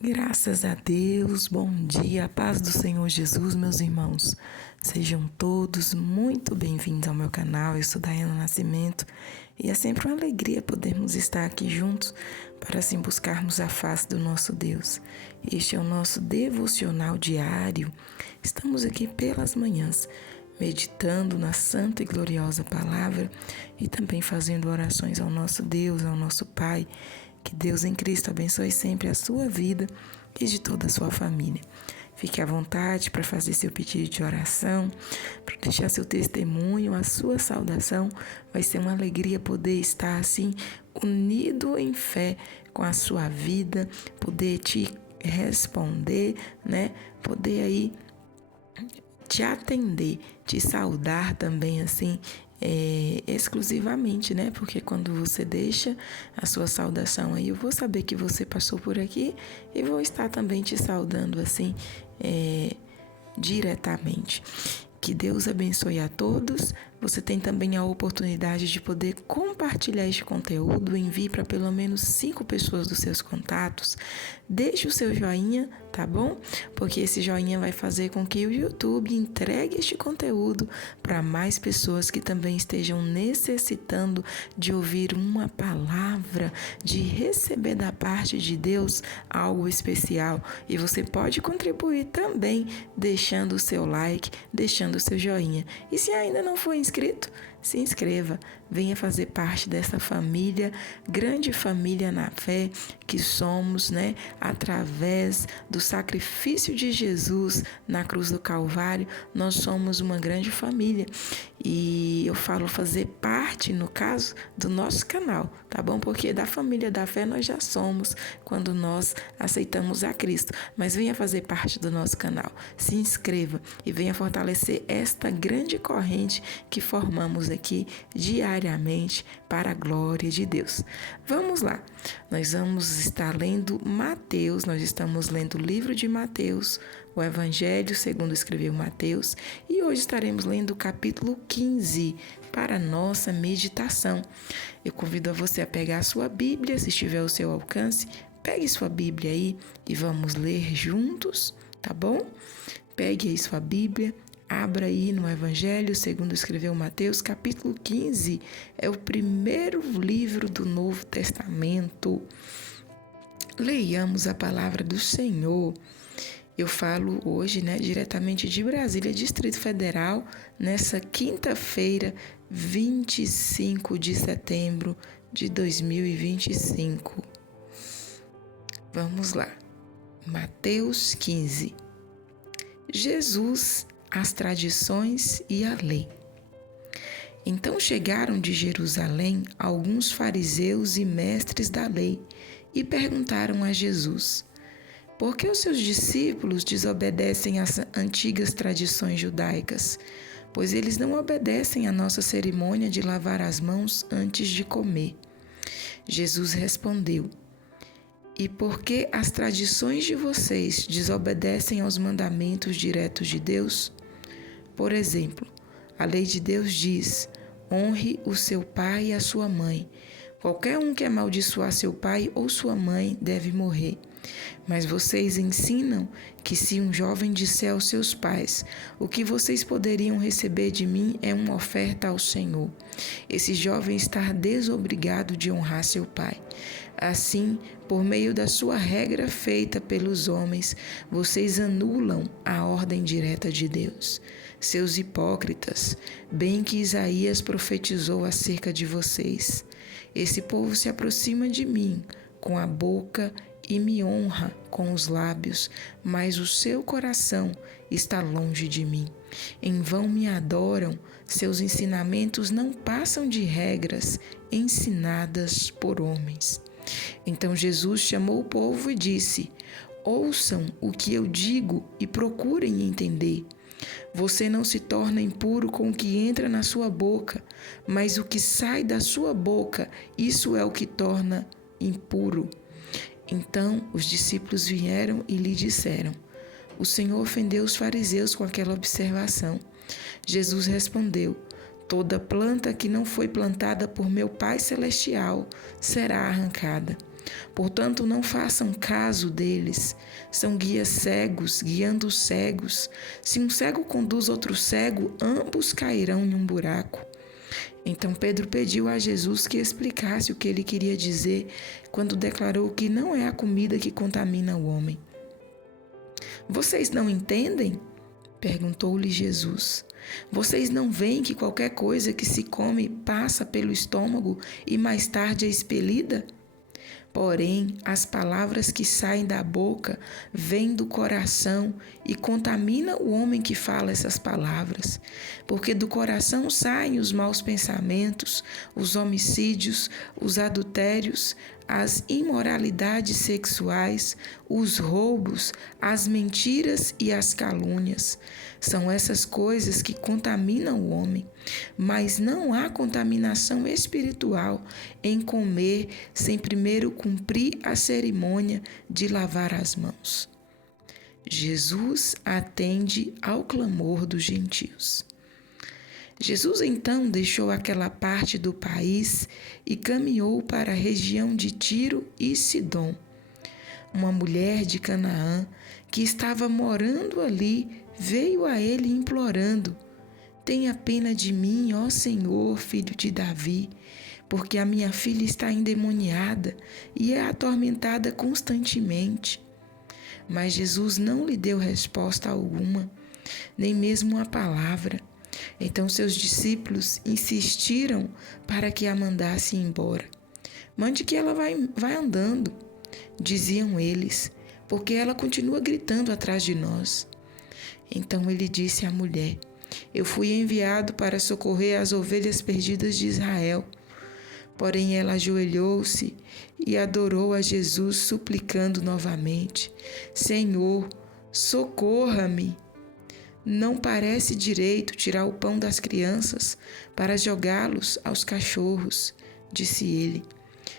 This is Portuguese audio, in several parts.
Graças a Deus, bom dia, a paz do Senhor Jesus, meus irmãos. Sejam todos muito bem-vindos ao meu canal. Eu sou Daiana Nascimento e é sempre uma alegria podermos estar aqui juntos para assim buscarmos a face do nosso Deus. Este é o nosso devocional diário. Estamos aqui pelas manhãs, meditando na santa e gloriosa palavra e também fazendo orações ao nosso Deus, ao nosso Pai. Que Deus em Cristo abençoe sempre a sua vida e de toda a sua família. Fique à vontade para fazer seu pedido de oração, para deixar seu testemunho, a sua saudação. Vai ser uma alegria poder estar assim, unido em fé com a sua vida, poder te responder, né? Poder aí te atender, te saudar também assim, exclusivamente, né? Porque quando você deixa a sua saudação aí, eu vou saber que você passou por aqui e vou estar também te saudando assim, diretamente. Que Deus abençoe a todos. Você tem também a oportunidade de poder compartilhar este conteúdo. Envie para pelo menos 5 pessoas dos seus contatos. Deixe o seu joinha, tá bom? Porque esse joinha vai fazer com que o YouTube entregue este conteúdo para mais pessoas que também estejam necessitando de ouvir uma palavra, de receber da parte de Deus algo especial. E você pode contribuir também deixando o seu like, deixando o seu joinha. E se ainda não for inscrito, se inscreva, venha fazer parte dessa família, grande família na fé que somos, né? Através do sacrifício de Jesus na cruz do Calvário, nós somos uma grande família. E eu falo fazer parte, no caso, do nosso canal, tá bom? Porque da família da fé nós já somos quando nós aceitamos a Cristo. Mas venha fazer parte do nosso canal, se inscreva e venha fortalecer esta grande corrente que formamos aqui diariamente para a glória de Deus. Vamos lá, nós vamos estar lendo Mateus, nós estamos lendo o livro de Mateus, o Evangelho segundo escreveu Mateus, e hoje estaremos lendo o capítulo 15 para a nossa meditação. Eu convido a você a pegar a sua Bíblia, se estiver ao seu alcance, pegue sua Bíblia aí e vamos ler juntos, tá bom? Pegue aí sua Bíblia, abra aí no Evangelho segundo escreveu Mateus, capítulo 15, é o primeiro livro do Novo Testamento. Leiamos a palavra do Senhor. Eu falo hoje, né, diretamente de Brasília, Distrito Federal, nessa quinta-feira, 25 de setembro de 2025. Vamos lá. Mateus 15. Jesus, as tradições e a lei. Então chegaram de Jerusalém alguns fariseus e mestres da lei e perguntaram a Jesus: por que os seus discípulos desobedecem às antigas tradições judaicas? Pois eles não obedecem à nossa cerimônia de lavar as mãos antes de comer. Jesus respondeu: e por que as tradições de vocês desobedecem aos mandamentos diretos de Deus? Por exemplo, a lei de Deus diz: honre o seu pai e a sua mãe. Qualquer um que amaldiçoar seu pai ou sua mãe deve morrer. Mas vocês ensinam que se um jovem disser aos seus pais: o que vocês poderiam receber de mim é uma oferta ao Senhor, esse jovem está desobrigado de honrar seu pai. Assim, por meio da sua regra feita pelos homens, vocês anulam a ordem direta de Deus. Seus hipócritas, bem que Isaías profetizou acerca de vocês. Esse povo se aproxima de mim com a boca e me honra com os lábios, mas o seu coração está longe de mim. Em vão me adoram, seus ensinamentos não passam de regras ensinadas por homens. Então Jesus chamou o povo e disse: ouçam o que eu digo e procurem entender. Você não se torna impuro com o que entra na sua boca, mas o que sai da sua boca, isso é o que torna impuro. Então os discípulos vieram e lhe disseram: o Senhor ofendeu os fariseus com aquela observação. Jesus respondeu: toda planta que não foi plantada por meu Pai Celestial será arrancada. Portanto, não façam caso deles. São guias cegos, guiando os cegos. Se um cego conduz outro cego, ambos cairão em um buraco. Então Pedro pediu a Jesus que explicasse o que ele queria dizer quando declarou que não é a comida que contamina o homem. Vocês não entendem? Perguntou-lhe Jesus. Vocês não veem que qualquer coisa que se come passa pelo estômago e mais tarde é expelida? Porém, as palavras que saem da boca vêm do coração e contaminam o homem que fala essas palavras, porque do coração saem os maus pensamentos, os homicídios, os adultérios, as imoralidades sexuais, os roubos, as mentiras e as calúnias. São essas coisas que contaminam o homem, mas não há contaminação espiritual em comer sem primeiro cumprir a cerimônia de lavar as mãos. Jesus atende ao clamor dos gentios. Jesus então deixou aquela parte do país e caminhou para a região de Tiro e Sidom. Uma mulher de Canaã que estava morando ali veio a ele implorando: tenha pena de mim, ó Senhor, filho de Davi, porque a minha filha está endemoniada e é atormentada constantemente. Mas Jesus não lhe deu resposta alguma, nem mesmo uma palavra. Então seus discípulos insistiram para que a mandasse embora. Mande que ela vai andando, diziam eles, porque ela continua gritando atrás de nós. Então ele disse à mulher: eu fui enviado para socorrer as ovelhas perdidas de Israel. Porém ela ajoelhou-se e adorou a Jesus, suplicando novamente: Senhor, socorra-me. Não parece direito tirar o pão das crianças para jogá-los aos cachorros, disse ele.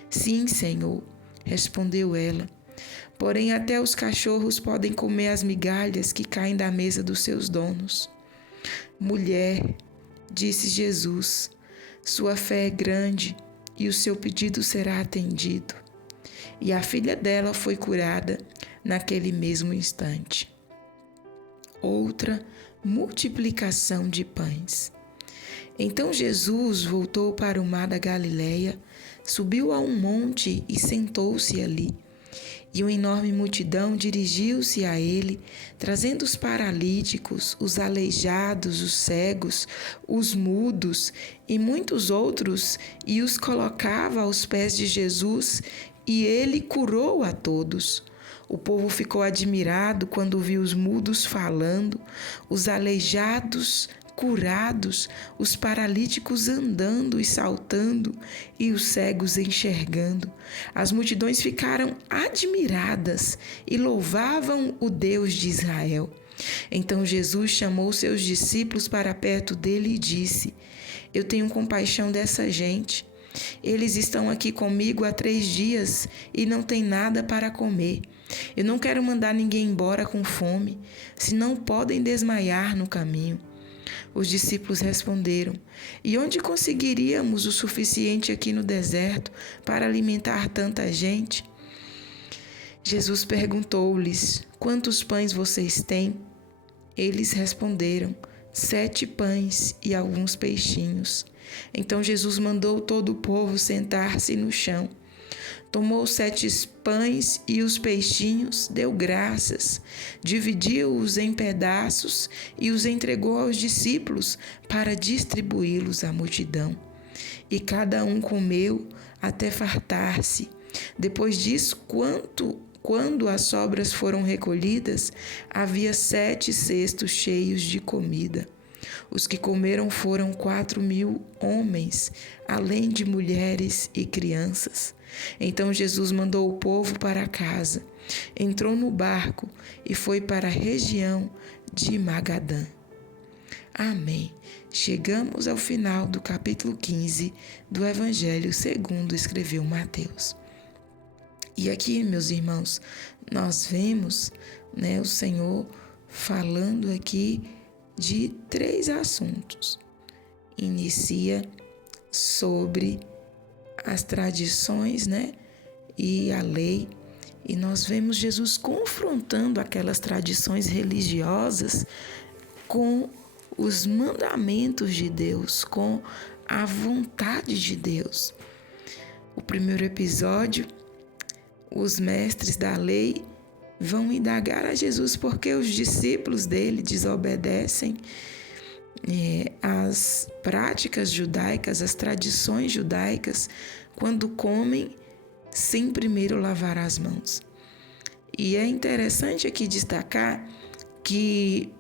Sim, Senhor, respondeu ela. Porém até os cachorros podem comer as migalhas que caem da mesa dos seus donos. Mulher, disse Jesus, sua fé é grande e o seu pedido será atendido. E a filha dela foi curada naquele mesmo instante. Outra multiplicação de pães. Então Jesus voltou para o mar da Galileia, subiu a um monte e sentou-se ali. E uma enorme multidão dirigiu-se a ele, trazendo os paralíticos, os aleijados, os cegos, os mudos e muitos outros, e os colocava aos pés de Jesus, e ele curou a todos. O povo ficou admirado quando viu os mudos falando, os aleijados curados, os paralíticos andando e saltando e os cegos enxergando. As multidões ficaram admiradas e louvavam o Deus de Israel. Então Jesus chamou seus discípulos para perto dele e disse: eu tenho compaixão dessa gente. Eles estão aqui comigo há 3 dias e não têm nada para comer. Eu não quero mandar ninguém embora com fome, senão podem desmaiar no caminho. Os discípulos responderam: e onde conseguiríamos o suficiente aqui no deserto para alimentar tanta gente? Jesus perguntou-lhes: quantos pães vocês têm? Eles responderam: 7 pães e alguns peixinhos. Então Jesus mandou todo o povo sentar-se no chão. Tomou 7 pães e os peixinhos, deu graças, dividiu-os em pedaços e os entregou aos discípulos para distribuí-los à multidão. E cada um comeu até fartar-se. Depois disso, quando as sobras foram recolhidas, havia 7 cestos cheios de comida. Os que comeram foram 4.000 homens, além de mulheres e crianças. Então Jesus mandou o povo para casa, entrou no barco e foi para a região de Magadã. Amém. Chegamos ao final do capítulo 15 do Evangelho segundo escreveu Mateus. E aqui, meus irmãos, nós vemos, o Senhor falando aqui de 3 assuntos. Inicia sobre as tradições, e a lei, e nós vemos Jesus confrontando aquelas tradições religiosas com os mandamentos de Deus, com a vontade de Deus. O primeiro episódio, os mestres da lei vão indagar a Jesus porque os discípulos dele desobedecem as práticas judaicas, as tradições judaicas, quando comem sem primeiro lavar as mãos. E é interessante aqui destacar que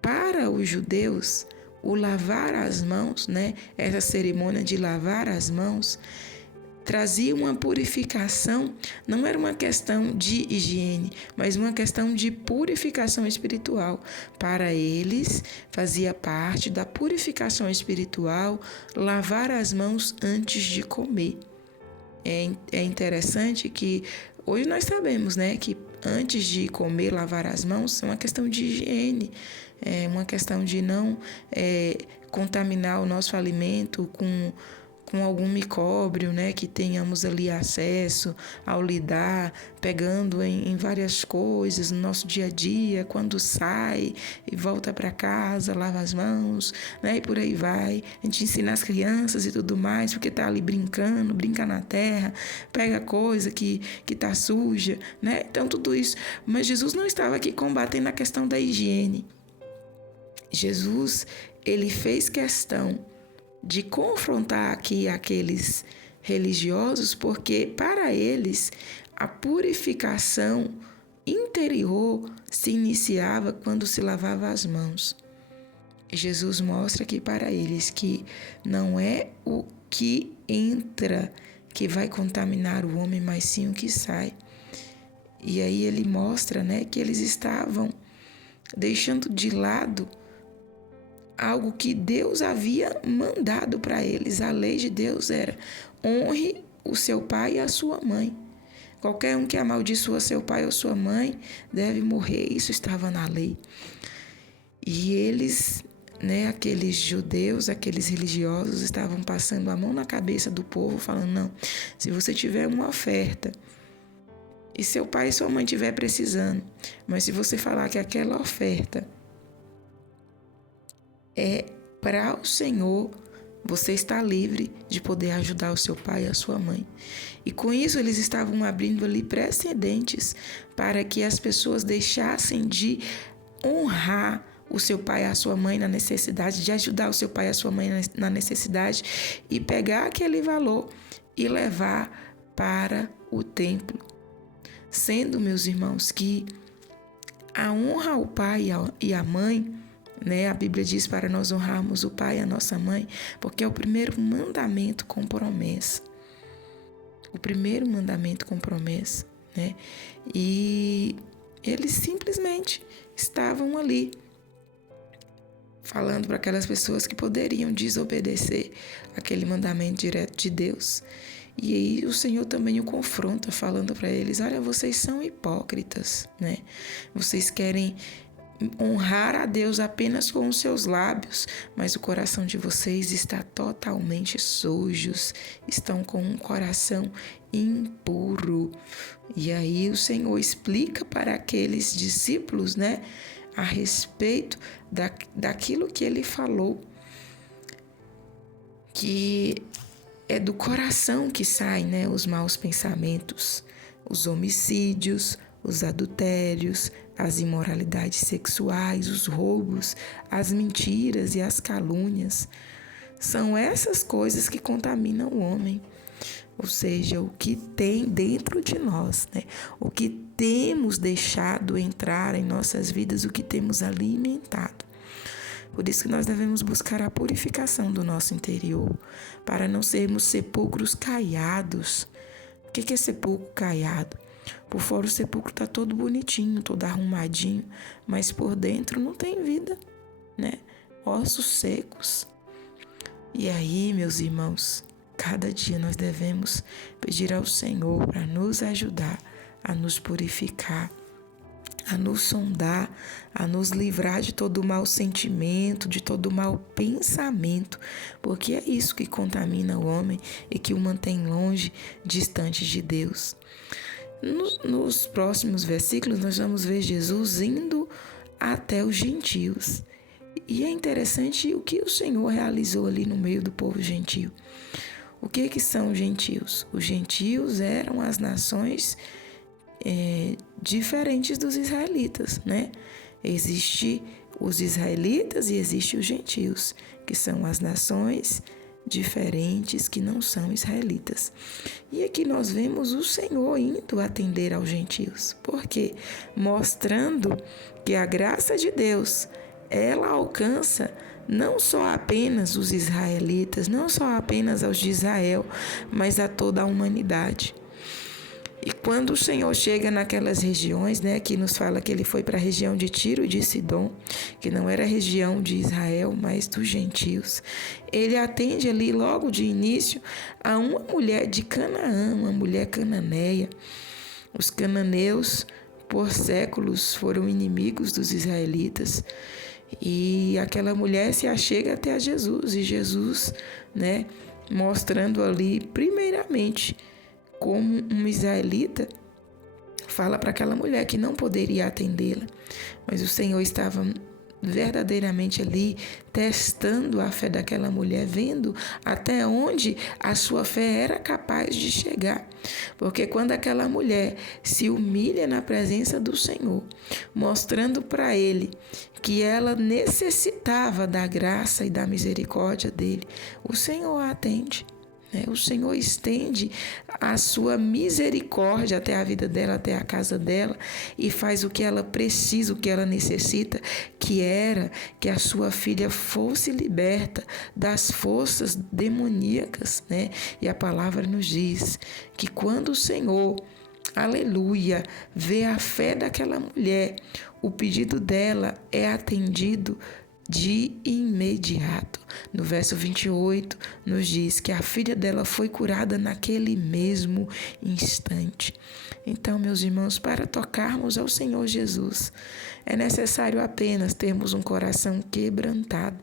para os judeus, o lavar as mãos, essa cerimônia de lavar as mãos, trazia uma purificação, não era uma questão de higiene, mas uma questão de purificação espiritual. Para eles, fazia parte da purificação espiritual lavar as mãos antes de comer. É interessante que hoje nós sabemos, que antes de comer, lavar as mãos é uma questão de higiene, é uma questão de não contaminar o nosso alimento com algum micróbio, que tenhamos ali acesso ao lidar, pegando em várias coisas no nosso dia a dia, quando sai e volta para casa, lava as mãos, e por aí vai. A gente ensina as crianças e tudo mais, porque tá ali brincando, brinca na terra, pega coisa que tá suja, Então tudo isso. Mas Jesus não estava aqui combatendo a questão da higiene. Jesus, ele fez questão de confrontar aqui aqueles religiosos, porque para eles a purificação interior se iniciava quando se lavava as mãos. E Jesus mostra aqui para eles que não é o que entra que vai contaminar o homem, mas sim o que sai. E aí ele mostra, que eles estavam deixando de lado algo que Deus havia mandado para eles. A lei de Deus era: honre o seu pai e a sua mãe. Qualquer um que amaldiçoa seu pai ou sua mãe deve morrer. Isso estava na lei. E eles, aqueles judeus, aqueles religiosos, estavam passando a mão na cabeça do povo, falando: não, se você tiver uma oferta e seu pai e sua mãe estiver precisando, mas se você falar que aquela oferta é para o Senhor, você está livre de poder ajudar o seu pai e a sua mãe. E com isso eles estavam abrindo ali precedentes para que as pessoas deixassem de honrar o seu pai e a sua mãe na necessidade, de ajudar o seu pai e a sua mãe na necessidade, e pegar aquele valor e levar para o templo. Sendo, meus irmãos, que a honra ao pai e à mãe, a Bíblia diz para nós honrarmos o pai e a nossa mãe, porque é o primeiro mandamento com promessa. O primeiro mandamento com promessa, E eles simplesmente estavam ali falando para aquelas pessoas que poderiam desobedecer aquele mandamento direto de Deus. E aí o Senhor também o confronta, falando para eles: olha, vocês são hipócritas, Vocês querem honrar a Deus apenas com os seus lábios, mas o coração de vocês está totalmente sujos, estão com um coração impuro. E aí o Senhor explica para aqueles discípulos, a respeito daquilo que ele falou, que é do coração que saem, os maus pensamentos, os homicídios, os adultérios, as imoralidades sexuais, os roubos, as mentiras e as calúnias. São essas coisas que contaminam o homem. Ou seja, o que tem dentro de nós, o que temos deixado entrar em nossas vidas, o que temos alimentado. Por isso que nós devemos buscar a purificação do nosso interior, para não sermos sepulcros caiados. O que é sepulcro caiado? Por fora o sepulcro está todo bonitinho, todo arrumadinho, mas por dentro não tem vida, Ossos secos. E aí, meus irmãos, cada dia nós devemos pedir ao Senhor para nos ajudar a nos purificar, a nos sondar, a nos livrar de todo mau sentimento, de todo mau pensamento, porque é isso que contamina o homem e que o mantém longe, distante de Deus. Nos próximos versículos, nós vamos ver Jesus indo até os gentios. E é interessante o que o Senhor realizou ali no meio do povo gentio. O que são os gentios? Os gentios eram as nações diferentes dos israelitas, né? Existe os israelitas e existe os gentios, que são as nações diferentes que não são israelitas. E aqui nós vemos o Senhor indo atender aos gentios. Por quê? Mostrando que a graça de Deus, ela alcança não só apenas os israelitas, não só apenas aos de Israel, mas a toda a humanidade. E quando o Senhor chega naquelas regiões, né, que nos fala que ele foi para a região de Tiro e de Sidom, que não era a região de Israel, mas dos gentios, ele atende ali logo de início a uma mulher de Canaã, uma mulher cananeia. Os cananeus, por séculos, foram inimigos dos israelitas. E aquela mulher se achega até a Jesus, e Jesus, né, mostrando ali, primeiramente, como um israelita, fala para aquela mulher que não poderia atendê-la, mas o Senhor estava verdadeiramente ali testando a fé daquela mulher, vendo até onde a sua fé era capaz de chegar. Porque quando aquela mulher se humilha na presença do Senhor, mostrando para ele que ela necessitava da graça e da misericórdia dele, o Senhor a atende. O Senhor estende a sua misericórdia até a vida dela, até a casa dela, e faz o que ela precisa, o que ela necessita, que era que a sua filha fosse liberta das forças demoníacas, né? E a palavra nos diz que quando o Senhor, aleluia, vê a fé daquela mulher, o pedido dela é atendido de imediato. No verso 28, nos diz que a filha dela foi curada naquele mesmo instante. Então, meus irmãos, para tocarmos ao Senhor Jesus, é necessário apenas termos um coração quebrantado,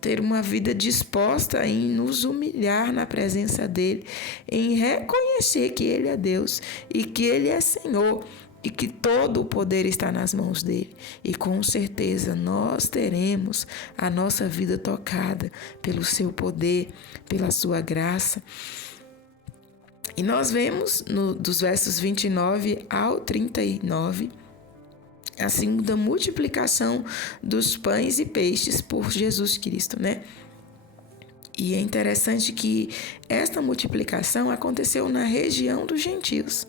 ter uma vida disposta em nos humilhar na presença dele, em reconhecer que ele é Deus e que ele é Senhor, e que todo o poder está nas mãos dele. E com certeza nós teremos a nossa vida tocada pelo seu poder, pela sua graça. E nós vemos dos versos 29 ao 39 a segunda multiplicação dos pães e peixes por Jesus Cristo, né? E é interessante que esta multiplicação aconteceu na região dos gentios,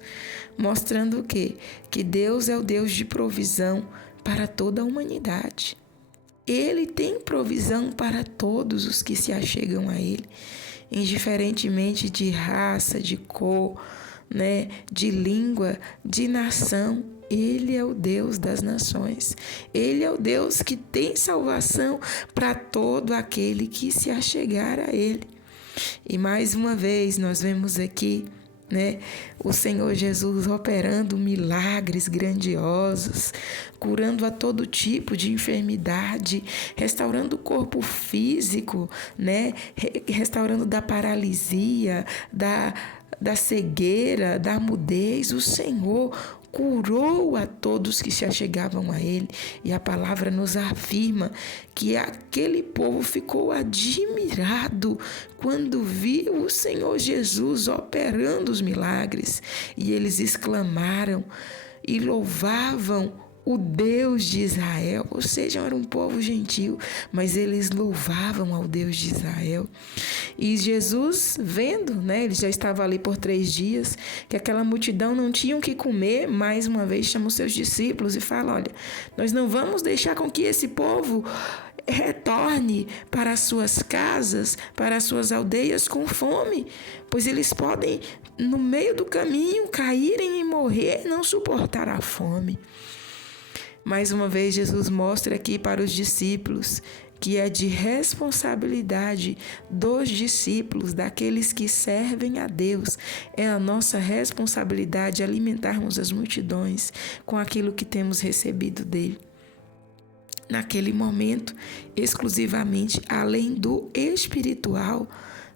mostrando o quê? Que Deus é o Deus de provisão para toda a humanidade. Ele tem provisão para todos os que se achegam a Ele, indiferentemente de raça, de cor, né, de língua, de nação. Ele é o Deus das nações. Ele é o Deus que tem salvação para todo aquele que se achegar a Ele. E mais uma vez nós vemos aqui, né, o Senhor Jesus operando milagres grandiosos, curando a todo tipo de enfermidade, restaurando o corpo físico, né, restaurando da paralisia, da cegueira, da mudez. O Senhor curou a todos que se achegavam a ele, e a palavra nos afirma que aquele povo ficou admirado quando viu o Senhor Jesus operando os milagres, e eles exclamaram e louvavam o Deus de Israel. Ou seja, era um povo gentil, mas eles louvavam ao Deus de Israel. E Jesus, vendo, né, ele já estava ali por 3 dias, que aquela multidão não tinha o que comer, mais uma vez chama os seus discípulos e fala: olha, nós não vamos deixar com que esse povo retorne para as suas casas, para as suas aldeias com fome, pois eles podem, no meio do caminho, caírem e morrer, não suportar a fome. Mais uma vez, Jesus mostra aqui para os discípulos que é de responsabilidade dos discípulos, daqueles que servem a Deus. É a nossa responsabilidade alimentarmos as multidões com aquilo que temos recebido dele. Naquele momento, exclusivamente, além do espiritual,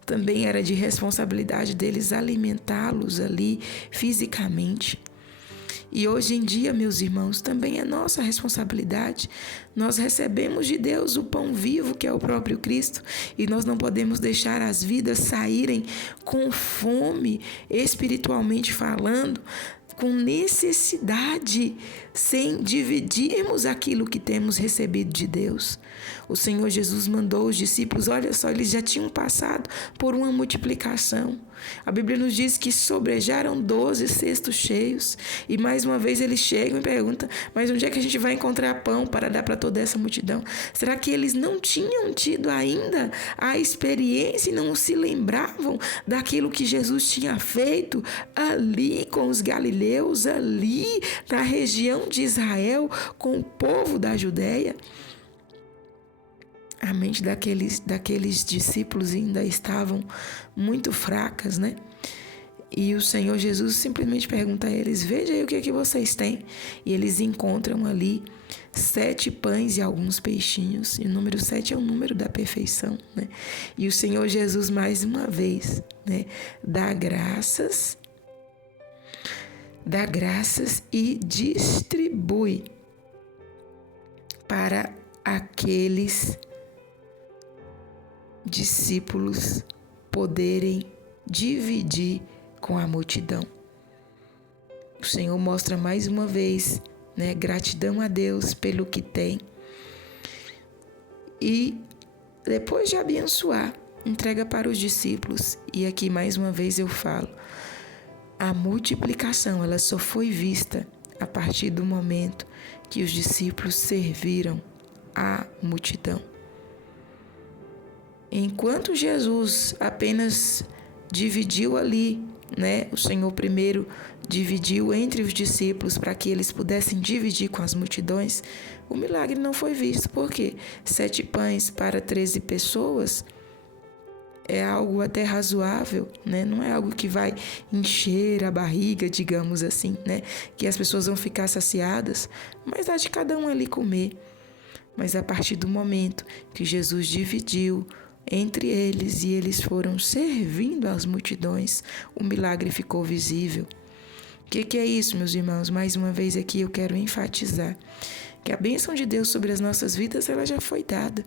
também era de responsabilidade deles alimentá-los ali fisicamente. E hoje em dia, meus irmãos, também é nossa responsabilidade. Nós recebemos de Deus o pão vivo, que é o próprio Cristo, e nós não podemos deixar as vidas saírem com fome, espiritualmente falando, com necessidade, sem dividirmos aquilo que temos recebido de Deus. O Senhor Jesus mandou os discípulos, olha só, eles já tinham passado por uma multiplicação. A Bíblia nos diz que sobrejaram 12 cestos cheios. E mais uma vez eles chegam e perguntam, mas onde é que a gente vai encontrar pão para dar para toda essa multidão? Será que eles não tinham tido ainda a experiência e não se lembravam daquilo que Jesus tinha feito ali com os galileus, ali na região de Israel, com o povo da Judéia? A mente daqueles discípulos ainda estavam muito fracas, né? E o Senhor Jesus simplesmente pergunta a eles, veja aí o que vocês têm. E eles encontram ali 7 pães e alguns peixinhos. E o número 7 é o número da perfeição, né? E o Senhor Jesus, mais uma vez, né, dá graças e distribui para aqueles discípulos poderem dividir com a multidão. O Senhor mostra mais uma vez, né, gratidão a Deus pelo que tem. E depois de abençoar, entrega para os discípulos. E aqui mais uma vez eu falo, a multiplicação ela só foi vista a partir do momento que os discípulos serviram a multidão. Enquanto Jesus apenas dividiu ali, né? O Senhor primeiro dividiu entre os discípulos para que eles pudessem dividir com as multidões, o milagre não foi visto. Por quê? 7 pães para 13 pessoas é algo até razoável, né? Não é algo que vai encher a barriga, digamos assim, né? Que as pessoas vão ficar saciadas, mas dá de cada um ali comer. Mas a partir do momento que Jesus dividiu entre eles e eles foram servindo as multidões, o milagre ficou visível. O que é isso, meus irmãos? Mais uma vez aqui eu quero enfatizar que a bênção de Deus sobre as nossas vidas ela já foi dada.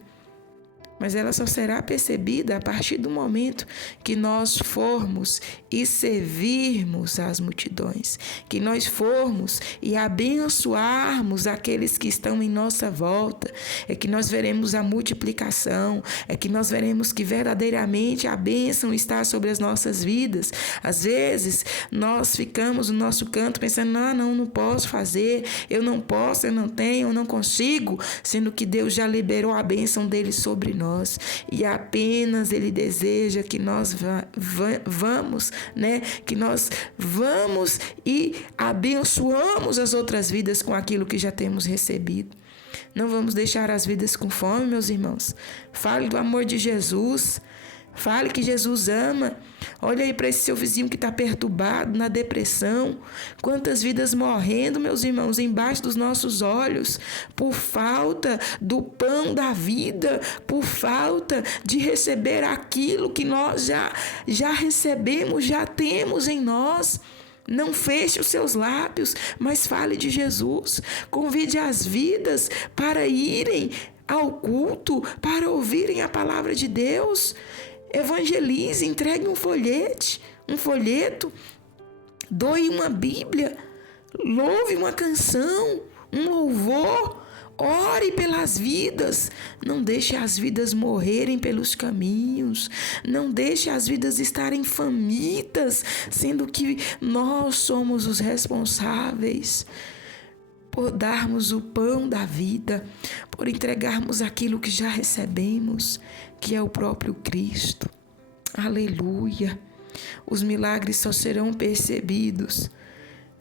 Mas ela só será percebida a partir do momento que nós formos e servirmos as multidões, que nós formos e abençoarmos aqueles que estão em nossa volta, é que nós veremos a multiplicação, é que nós veremos que verdadeiramente a bênção está sobre as nossas vidas. Às vezes nós ficamos no nosso canto pensando, não posso fazer, eu não posso, eu não tenho, eu não consigo, sendo que Deus já liberou a bênção dele sobre nós. E apenas Ele deseja que nós vamos, né? Que nós vamos e abençoamos as outras vidas com aquilo que já temos recebido. Não vamos deixar as vidas com fome, meus irmãos. Fale do amor de Jesus. Fale que Jesus ama. Olha aí para esse seu vizinho que está perturbado, na depressão. Quantas vidas morrendo, meus irmãos, embaixo dos nossos olhos, por falta do pão da vida, por falta de receber aquilo que nós já recebemos, já temos em nós. Não feche os seus lábios, mas fale de Jesus. Convide as vidas para irem ao culto, para ouvirem a palavra de Deus. Evangelize, entregue um folheto, doe uma Bíblia, louve uma canção, um louvor, ore pelas vidas. Não deixe as vidas morrerem pelos caminhos, não deixe as vidas estarem famintas, sendo que nós somos os responsáveis por darmos o pão da vida, por entregarmos aquilo que já recebemos, que é o próprio Cristo. Aleluia! Os milagres só serão percebidos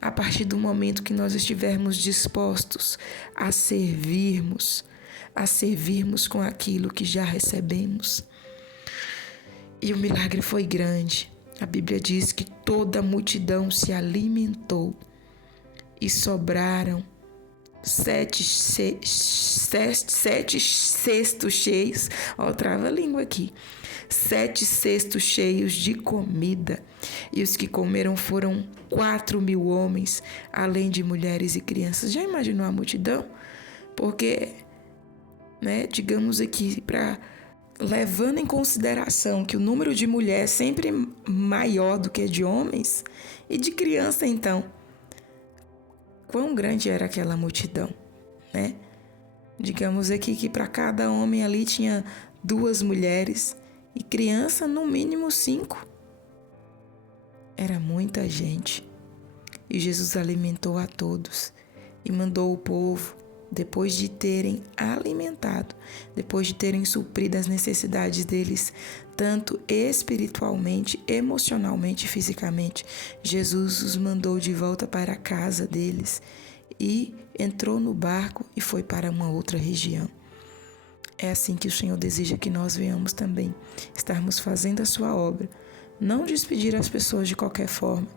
a partir do momento que nós estivermos dispostos a servirmos, a servirmos com aquilo que já recebemos. E o milagre foi grande. A Bíblia diz que toda a multidão se alimentou e sobraram 7 cestos cheios. Ó, trava a língua aqui. 7 cestos cheios de comida. E os que comeram foram 4.000 homens, além de mulheres e crianças. Já imaginou a multidão? Porque, digamos aqui, levando em consideração que o número de mulheres é sempre maior do que de homens, e de criança, então, quão grande era aquela multidão, né? Digamos aqui que para cada homem ali tinha 2 mulheres e criança no mínimo 5. Era muita gente. E Jesus alimentou a todos e mandou o povo, depois de terem alimentado, depois de terem suprido as necessidades deles, tanto espiritualmente, emocionalmente e fisicamente, Jesus os mandou de volta para a casa deles e entrou no barco e foi para uma outra região. É assim que o Senhor deseja que nós venhamos também estarmos fazendo a sua obra. Não despedir as pessoas de qualquer forma,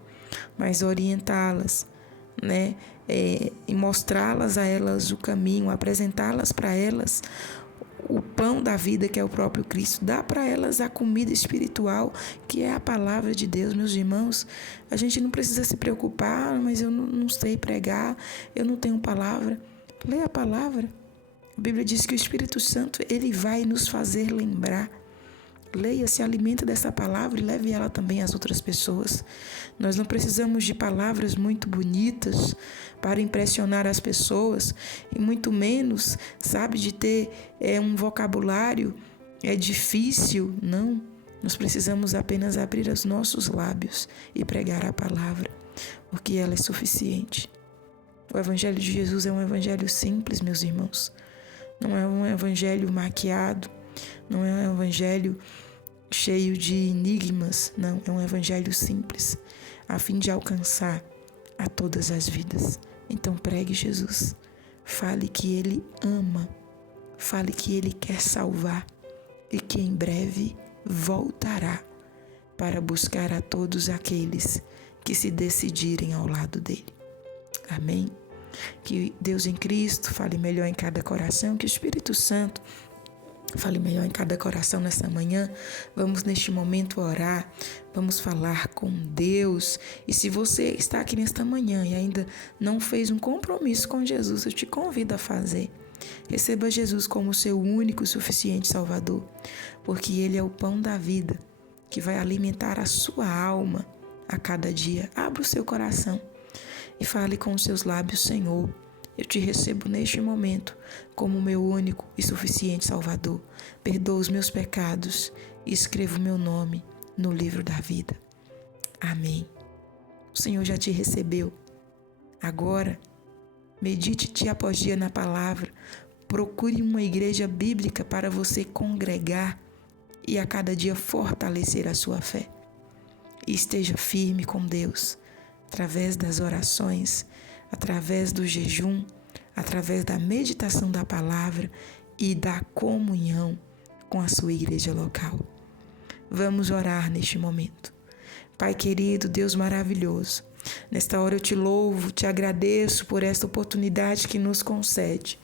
mas orientá-las, e mostrá-las a elas o caminho, apresentá-las para elas o pão da vida, que é o próprio Cristo. Dá para elas a comida espiritual, que é a palavra de Deus. Meus irmãos, a gente não precisa se preocupar, mas eu não sei pregar, eu não tenho palavra. Leia a palavra. A Bíblia diz que o Espírito Santo, ele vai nos fazer lembrar. Leia, se alimenta dessa palavra e leve ela também às outras pessoas. Nós não precisamos de palavras muito bonitas para impressionar as pessoas, e muito menos, de ter um vocabulário difícil. Não, nós precisamos apenas abrir os nossos lábios e pregar a palavra, porque ela é suficiente. O Evangelho de Jesus é um evangelho simples, meus irmãos. Não é um evangelho maquiado, não é um evangelho cheio de enigmas, não, é um evangelho simples, a fim de alcançar a todas as vidas. Então pregue Jesus, fale que Ele ama, fale que Ele quer salvar e que em breve voltará para buscar a todos aqueles que se decidirem ao lado dele. Amém? Que Deus em Cristo fale melhor em cada coração, que o Espírito Santo fale melhor em cada coração nessa manhã. Vamos neste momento orar, vamos falar com Deus. E se você está aqui nesta manhã e ainda não fez um compromisso com Jesus, eu te convido a fazer. Receba Jesus como seu único e suficiente Salvador, porque Ele é o pão da vida, que vai alimentar a sua alma a cada dia. Abra o seu coração e fale com os seus lábios: Senhor, eu te recebo neste momento como meu único e suficiente Salvador. Perdoa os meus pecados e escreva o meu nome no livro da vida. Amém. O Senhor já te recebeu. Agora, medite dia após dia na palavra. Procure uma igreja bíblica para você congregar e a cada dia fortalecer a sua fé. E esteja firme com Deus, através das orações, através do jejum, através da meditação da palavra e da comunhão com a sua igreja local. Vamos orar neste momento. Pai querido, Deus maravilhoso, nesta hora eu te louvo, te agradeço por esta oportunidade que nos concede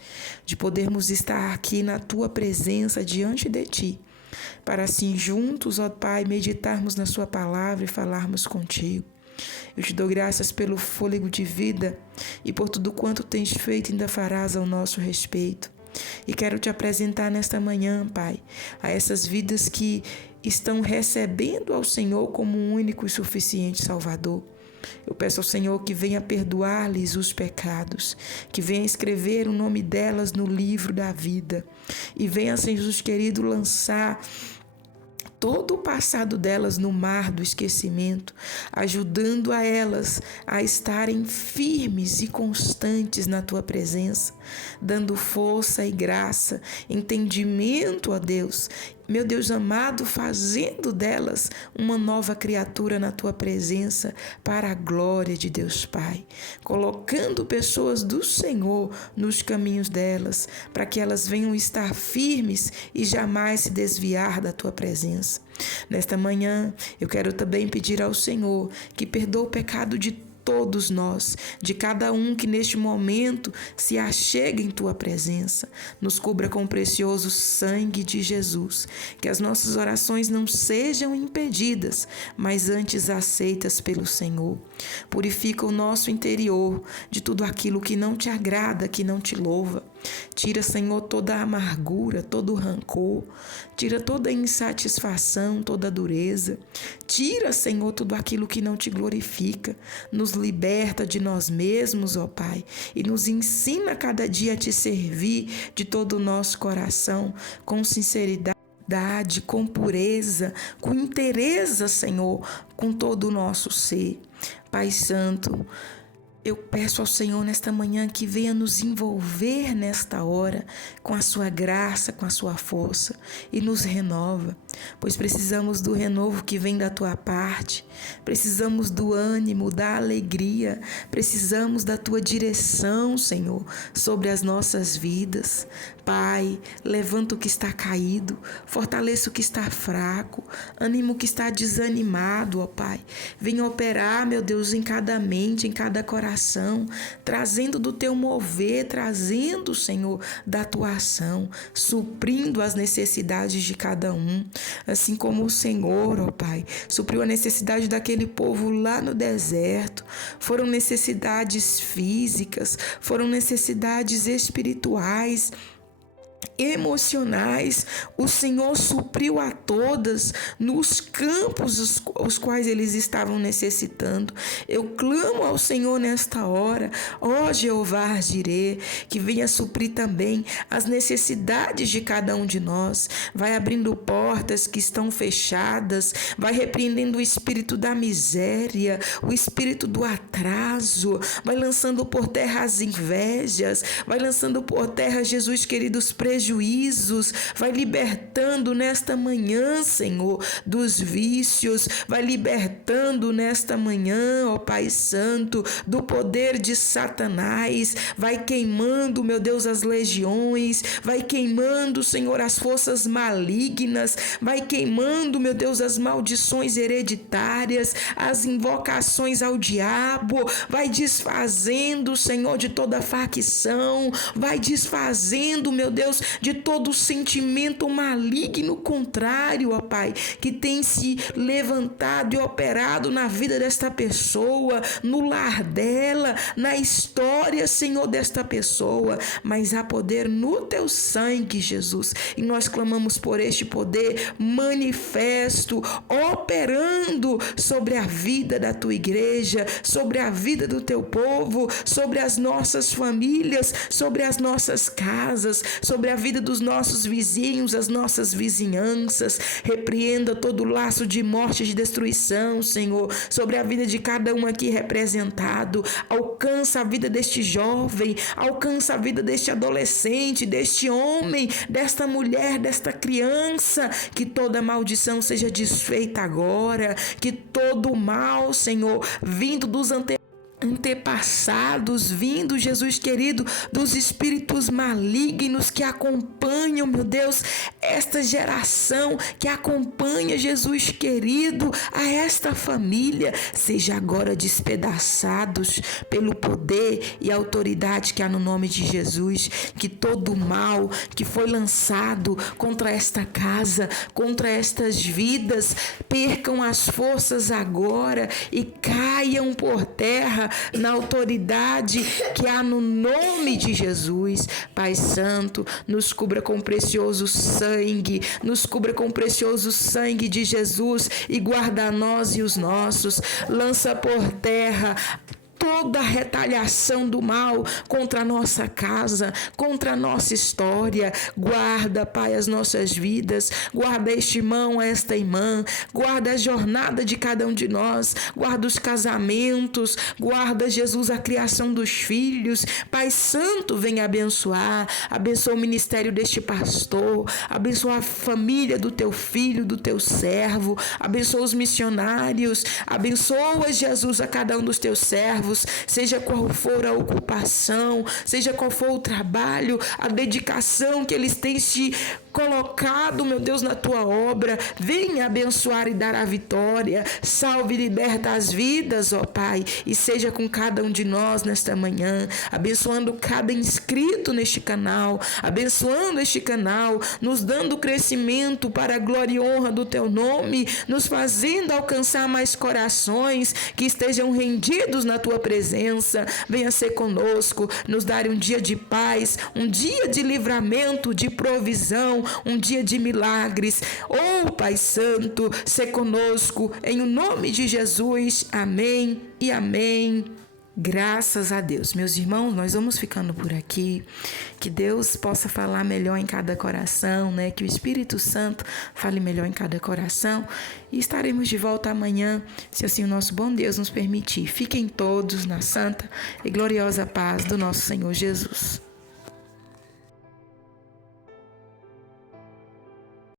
de podermos estar aqui na tua presença diante de ti, para assim juntos, ó Pai, meditarmos na sua palavra e falarmos contigo. Eu te dou graças pelo fôlego de vida e por tudo quanto tens feito e ainda farás ao nosso respeito. E quero te apresentar nesta manhã, Pai, a essas vidas que estão recebendo ao Senhor como um único e suficiente Salvador. Eu peço ao Senhor que venha perdoar-lhes os pecados, que venha escrever o nome delas no livro da vida e venha, Senhor Jesus querido, lançar todo o passado delas no mar do esquecimento, ajudando a elas a estarem firmes e constantes na tua presença, dando força e graça, entendimento a Deus meu Deus amado, fazendo delas uma nova criatura na tua presença, para a glória de Deus Pai, colocando pessoas do Senhor nos caminhos delas, para que elas venham estar firmes e jamais se desviar da tua presença. Nesta manhã, eu quero também pedir ao Senhor que perdoe o pecado de todos nós, de cada um que neste momento se achega em tua presença. Nos cubra com o precioso sangue de Jesus, que as nossas orações não sejam impedidas, mas antes aceitas pelo Senhor. Purifica o nosso interior de tudo aquilo que não te agrada, que não te louva. Tira, Senhor, toda a amargura, todo o rancor. Tira toda a insatisfação, toda a dureza. Tira, Senhor, tudo aquilo que não te glorifica. Nos liberta de nós mesmos, ó Pai, e nos ensina cada dia a te servir de todo o nosso coração, com sinceridade, com pureza, com inteireza, Senhor, com todo o nosso ser. Pai Santo, eu peço ao Senhor nesta manhã que venha nos envolver nesta hora com a sua graça, com a sua força e nos renova, pois precisamos do renovo que vem da tua parte, precisamos do ânimo, da alegria, precisamos da tua direção, Senhor, sobre as nossas vidas. Pai, levanta o que está caído, fortaleça o que está fraco, anima o que está desanimado, ó Pai. Venha operar, meu Deus, em cada mente, em cada coração, trazendo do teu mover, trazendo, Senhor, da tua ação, suprindo as necessidades de cada um, assim como o Senhor, ó Pai, supriu a necessidade daquele povo lá no deserto. Foram necessidades físicas, foram necessidades espirituais, emocionais. O Senhor supriu a todas nos campos os quais eles estavam necessitando. Eu clamo ao Senhor nesta hora, ó Jeová Jireh, que venha suprir também as necessidades de cada um de nós. Vai abrindo portas que estão fechadas, vai repreendendo o espírito da miséria, o espírito do atraso, vai lançando por terra as invejas, vai lançando por terra, Jesus querido, os prejuízos, vai libertando nesta manhã, Senhor, dos vícios, vai libertando nesta manhã, ó Pai Santo, do poder de Satanás, vai queimando, meu Deus, as legiões, vai queimando, Senhor, as forças malignas, vai queimando, meu Deus, as maldições hereditárias, as invocações ao diabo, vai desfazendo, Senhor, de toda facção, vai desfazendo, meu Deus, de todo sentimento maligno contrário, ó Pai, que tem se levantado e operado na vida desta pessoa, no lar dela, na história, Senhor, desta pessoa. Mas há poder no teu sangue, Jesus, e nós clamamos por este poder manifesto, operando sobre a vida da tua igreja, sobre a vida do teu povo, sobre as nossas famílias, sobre as nossas casas, sobre a vida dos nossos vizinhos, as nossas vizinhanças. Repreenda todo laço de morte e de destruição, Senhor, sobre a vida de cada um aqui representado. Alcança a vida deste jovem, alcança a vida deste adolescente, deste homem, desta mulher, desta criança. Que toda maldição seja desfeita agora, que todo mal, Senhor, vindo dos antepassados, vindo, Jesus querido, dos espíritos malignos que acompanham, meu Deus, esta geração, que acompanha, Jesus querido, a esta família, seja agora despedaçados pelo poder e autoridade que há no nome de Jesus. Que todo mal que foi lançado contra esta casa, contra estas vidas, percam as forças agora e caiam por terra na autoridade que há no nome de Jesus. Pai Santo, nos cubra com o precioso sangue, nos cubra com o precioso sangue de Jesus e guarda nós e os nossos. Lança por terra toda retaliação do mal contra a nossa casa, contra a nossa história. Guarda, Pai, as nossas vidas, guarda este irmão, esta irmã, guarda a jornada de cada um de nós, guarda os casamentos, guarda, Jesus, a criação dos filhos. Pai Santo, vem abençoar, abençoa o ministério deste pastor, abençoa a família do teu filho, do teu servo, abençoa os missionários, abençoa, Jesus, a cada um dos teus servos, seja qual for a ocupação, seja qual for o trabalho, a dedicação que eles têm se colocado, meu Deus, na tua obra. Venha abençoar e dar a vitória. Salve e liberta as vidas, ó Pai, e seja com cada um de nós nesta manhã, abençoando cada inscrito neste canal, abençoando este canal, nos dando crescimento para a glória e honra do teu nome, nos fazendo alcançar mais corações que estejam rendidos na tua presença. Venha ser conosco, nos dar um dia de paz, um dia de livramento, de provisão, um dia de milagres. Oh, Pai Santo, ser conosco, em o nome de Jesus. Amém e amém. Graças a Deus. Meus irmãos, nós vamos ficando por aqui. Que Deus possa falar melhor em cada coração, né? Que o Espírito Santo fale melhor em cada coração. E estaremos de volta amanhã, se assim o nosso bom Deus nos permitir. Fiquem todos na santa e gloriosa paz do nosso Senhor Jesus.